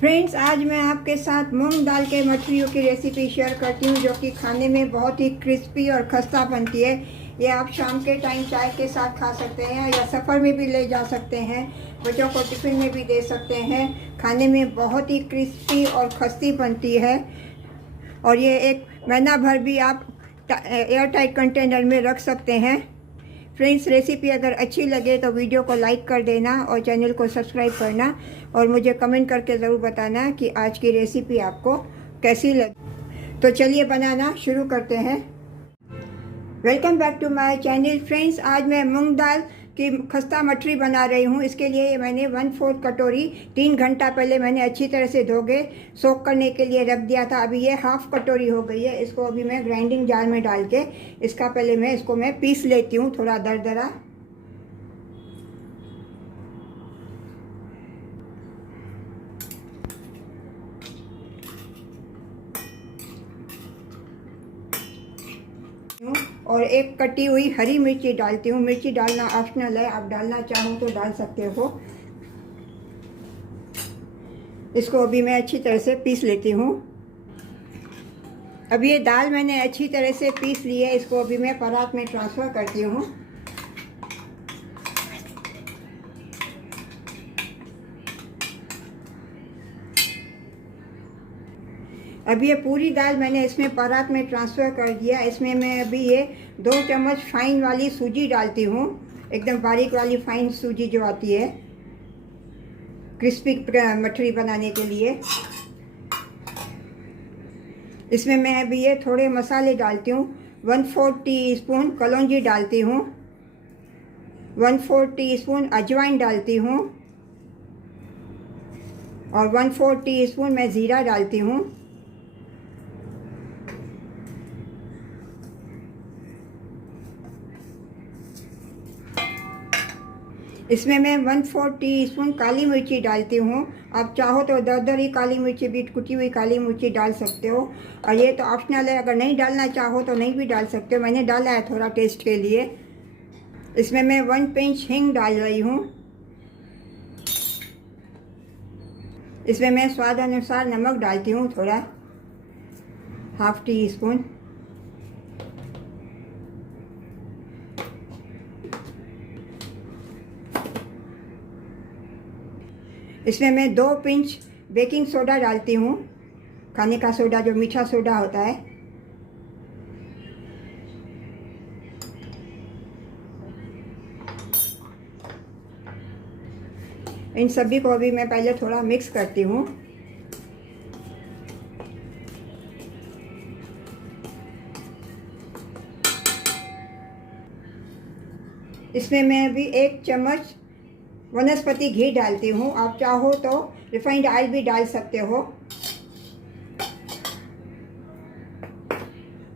Friends, आज मैं आपके साथ मूंग दाल के मछलियों की रेसिपी शेयर करती हूँ जो कि खाने में बहुत ही क्रिस्पी और खस्ता बनती है। ये आप शाम के टाइम चाय के साथ खा सकते हैं या सफ़र में भी ले जा सकते हैं, बच्चों को टिफ़िन में भी दे सकते हैं। खाने में बहुत ही क्रिस्पी और खस्ती बनती है और ये एक महीना भर भी आप एयर टाइट कंटेनर में रख सकते हैं। फ्रेंड्स, रेसिपी अगर अच्छी लगे तो वीडियो को लाइक कर देना और चैनल को सब्सक्राइब करना और मुझे कमेंट करके ज़रूर बताना कि आज की रेसिपी आपको कैसी लगी। तो चलिए बनाना शुरू करते हैं। Welcome back to my channel. Friends, आज मैं मूंग दाल की खस्ता मठरी बना रही हूँ। इसके लिए मैंने 1/4 कटोरी 3 घंटा पहले मैंने अच्छी तरह से धो के सोक करने के लिए रख दिया था। अभी ये हाफ कटोरी हो गई है। इसको अभी मैं ग्राइंडिंग जार में डाल के इसका पहले मैं इसको पीस लेती हूँ थोड़ा दरदरा। और एक कटी हुई हरी मिर्ची डालती हूँ। मिर्ची डालना ऑप्शनल है, आप डालना चाहो तो डाल सकते हो। इसको अभी मैं अच्छी तरह से पीस लेती हूँ। अब ये दाल मैंने अच्छी तरह से पीस ली है। इसको अभी मैं परात में ट्रांसफ़र करती हूँ। अब ये पूरी दाल मैंने इसमें परात में ट्रांसफ़र कर दिया। इसमें मैं अभी ये 2 चम्मच फाइन वाली सूजी डालती हूँ, एकदम बारीक वाली फाइन सूजी जो आती है क्रिस्पी मठरी बनाने के लिए। इसमें मैं अभी ये थोड़े मसाले डालती हूँ। 1/4 टीस्पून कलौंजी डालती हूँ, 1/4 टीस्पून अजवाइन डालती हूँ और 1/4 टीस्पून मैं ज़ीरा डालती हूँ। इसमें मैं 1/4 टीस्पून काली मिर्ची डालती हूँ। आप चाहो तो दरदरी काली मिर्ची भी, कुटी हुई काली मिर्ची डाल सकते हो और ये तो ऑप्शनल है। अगर नहीं डालना चाहो तो नहीं भी डाल सकते हो। मैंने डाला है थोड़ा टेस्ट के लिए। इसमें मैं 1 पिंच हींग डाल रही हूँ। इसमें मैं स्वाद अनुसार नमक डालती हूँ, थोड़ा 1/2 टीस्पून। इसमें मैं 2 पिंच बेकिंग सोडा डालती हूँ, खाने का सोडा जो मीठा सोडा होता है। इन सभी को अभी मैं पहले थोड़ा मिक्स करती हूँ। इसमें मैं अभी 1 चम्मच वनस्पति घी डालती हूँ। आप चाहो तो रिफाइंड ऑयल भी डाल सकते हो।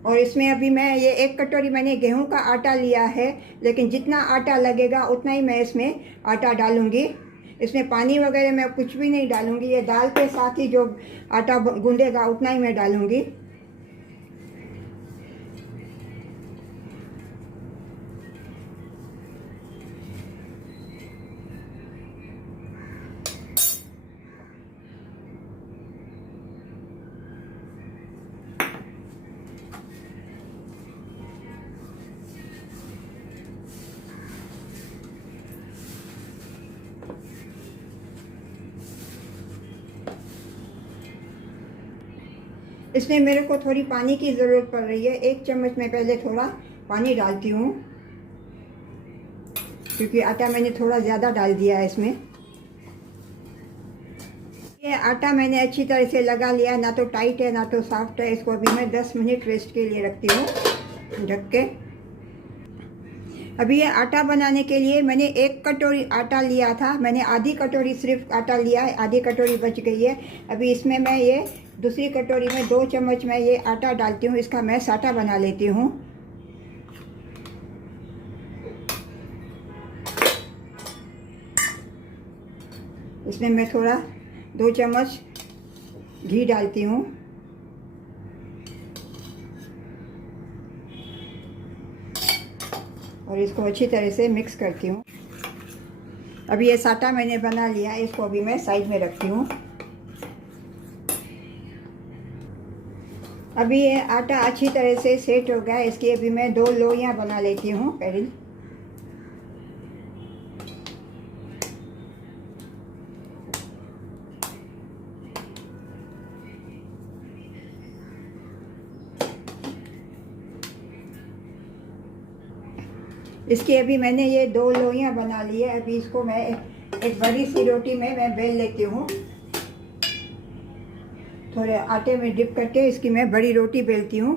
और इसमें अभी मैं ये 1 कटोरी मैंने गेहूं का आटा लिया है, लेकिन जितना आटा लगेगा उतना ही मैं इसमें आटा डालूंगी। इसमें पानी वगैरह मैं कुछ भी नहीं डालूंगी। ये दाल के साथ ही जो आटा गूंदेगा उतना ही मैं डालूंगी। इसमें मेरे को थोड़ी पानी की ज़रूरत पड़ रही है। 1 चम्मच में पहले थोड़ा पानी डालती हूँ, क्योंकि आटा मैंने थोड़ा ज़्यादा डाल दिया है इसमें। ये आटा मैंने अच्छी तरह से लगा लिया, ना तो टाइट है ना तो सॉफ्ट है। इसको अभी मैं 10 मिनट रेस्ट के लिए रखती हूँ ढक के। अभी ये आटा बनाने के लिए मैंने 1 कटोरी आटा लिया था, मैंने आधी कटोरी सिर्फ आटा लिया है, आधी कटोरी बच गई है। अभी इसमें मैं ये दूसरी कटोरी में 2 चम्मच मैं ये आटा डालती हूँ। इसका मैं साटा बना लेती हूँ। इसमें मैं थोड़ा 2 चम्मच घी डालती हूँ। और इसको अच्छी तरह से मिक्स करती हूँ। अभी ये साटा मैंने बना लिया है, इसको अभी मैं साइड में रखती हूँ। अभी ये आटा अच्छी तरह से सेट हो गया है। इसकी अभी मैं 2 लोइयाँ बना लेती हूँ पहले। इसकी अभी मैंने ये 2 लोइयाँ बना ली है। अभी इसको मैं एक बड़ी सी रोटी में मैं बेल लेती हूँ। थोड़े आटे में डिप करके इसकी मैं बड़ी रोटी बेलती हूँ।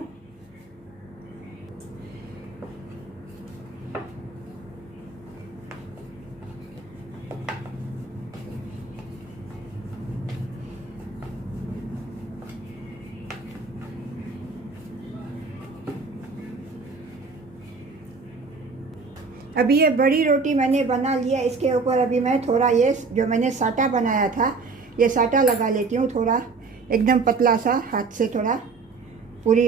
अभी ये बड़ी रोटी मैंने बना लिया। इसके ऊपर अभी मैं थोड़ा ये जो मैंने साटा बनाया था ये साटा लगा लेती हूँ। थोड़ा एकदम पतला सा हाथ से थोड़ा पूरी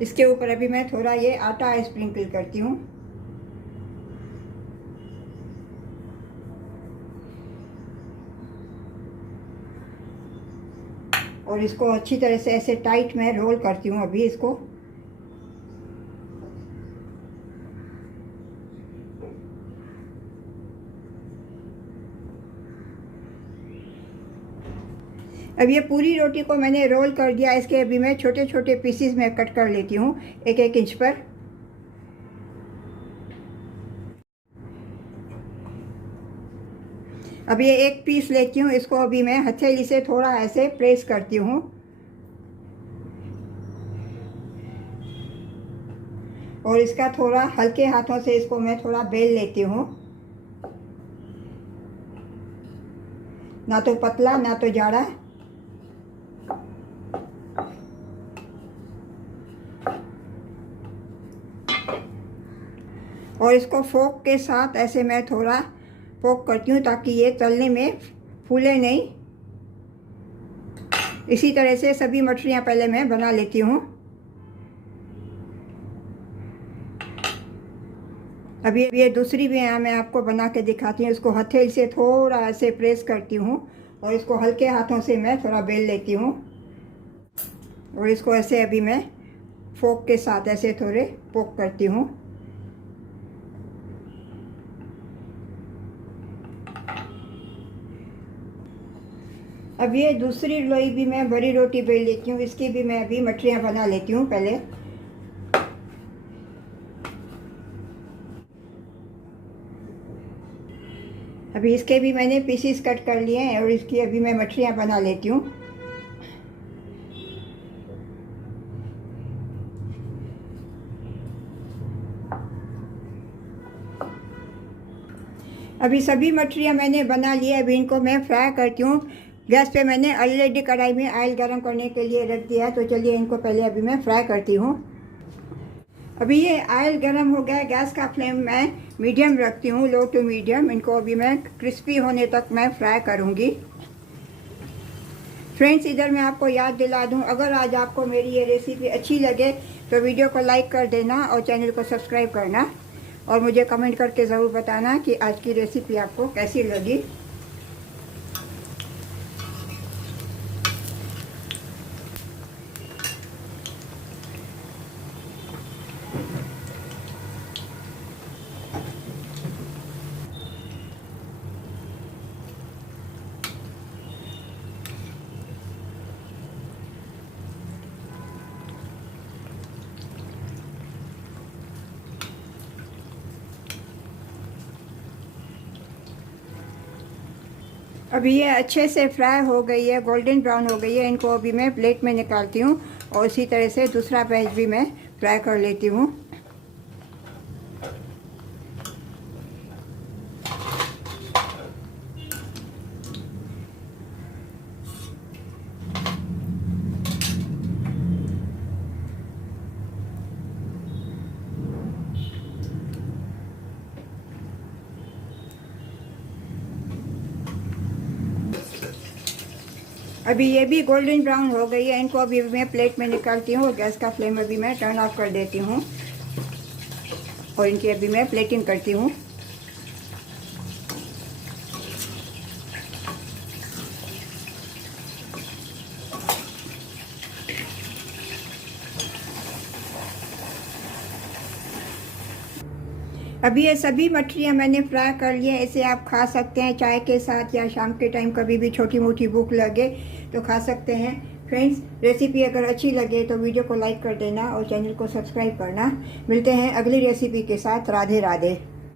इसके ऊपर अभी मैं थोड़ा ये आटा स्प्रिंकल करती हूँ। और इसको अच्छी तरह से ऐसे टाइट में रोल करती हूँ अभी इसको। अब ये पूरी रोटी को मैंने रोल कर दिया। इसके अभी मैं छोटे छोटे पीसेस में कट कर लेती हूँ 1-1 इंच पर। अब ये एक पीस लेती हूँ। इसको अभी मैं हथेली से थोड़ा ऐसे प्रेस करती हूँ और इसका थोड़ा हल्के हाथों से इसको मैं थोड़ा बेल लेती हूँ। ना तो पतला ना तो जाड़ा। और इसको फोक के साथ ऐसे मैं थोड़ा पोक करती हूँ ताकि ये तलने में फूले नहीं। इसी तरह से सभी मछलियाँ पहले मैं बना लेती हूँ। अभी ये दूसरी भी यहाँ मैं आपको बना के दिखाती हूँ। इसको हथेली से थोड़ा ऐसे प्रेस करती हूँ और इसको हल्के हाथों से मैं थोड़ा बेल लेती हूँ। और इसको ऐसे अभी मैं फोक के साथ ऐसे थोड़े पोक करती हूँ। अब ये दूसरी लोई भी मैं बड़ी रोटी बेल लेती हूँ। इसकी भी मैं अभी मछलियाँ बना लेती हूँ पहले। अभी इसके भी मैंने पीसीस कट कर लिए हैं और इसकी अभी मैं मछलियाँ बना लेती हूँ। अभी सभी मछलियाँ मैंने बना ली है। अभी इनको मैं फ्राई करती हूँ। गैस पे मैंने ऑलरेडी कढ़ाई में ऑयल गरम करने के लिए रख दिया है। तो चलिए इनको पहले अभी मैं फ्राई करती हूँ। अभी ये ऑयल गरम हो गया। गैस का फ्लेम मैं मीडियम रखती हूँ, लो टू मीडियम। इनको अभी मैं क्रिस्पी होने तक मैं फ्राई करूँगी। फ्रेंड्स, इधर मैं आपको याद दिला दूँ, अगर आज आपको मेरी ये रेसिपी अच्छी लगे तो वीडियो को लाइक कर देना और चैनल को सब्सक्राइब करना और मुझे कमेंट करके ज़रूर बताना कि आज की रेसिपी आपको कैसी लगी। अभी ये अच्छे से फ्राई हो गई है, गोल्डन ब्राउन हो गई है। इनको अभी मैं प्लेट में निकालती हूँ और इसी तरह से दूसरा बैच भी मैं फ्राई कर लेती हूँ। अभी ये भी गोल्डन ब्राउन हो गई है। इनको अभी मैं प्लेट में निकालती हूँ और गैस का फ्लेम अभी मैं टर्न ऑफ कर देती हूँ और इनकी अभी मैं प्लेटिंग करती हूँ। अभी ये सभी मछलियाँ मैंने फ्राई कर लिया। ऐसे आप खा सकते हैं चाय के साथ या शाम के टाइम कभी भी छोटी मोटी भूख लगे तो खा सकते हैं। फ्रेंड्स, रेसिपी अगर अच्छी लगे तो वीडियो को लाइक कर देना और चैनल को सब्सक्राइब करना। मिलते हैं अगली रेसिपी के साथ। राधे राधे।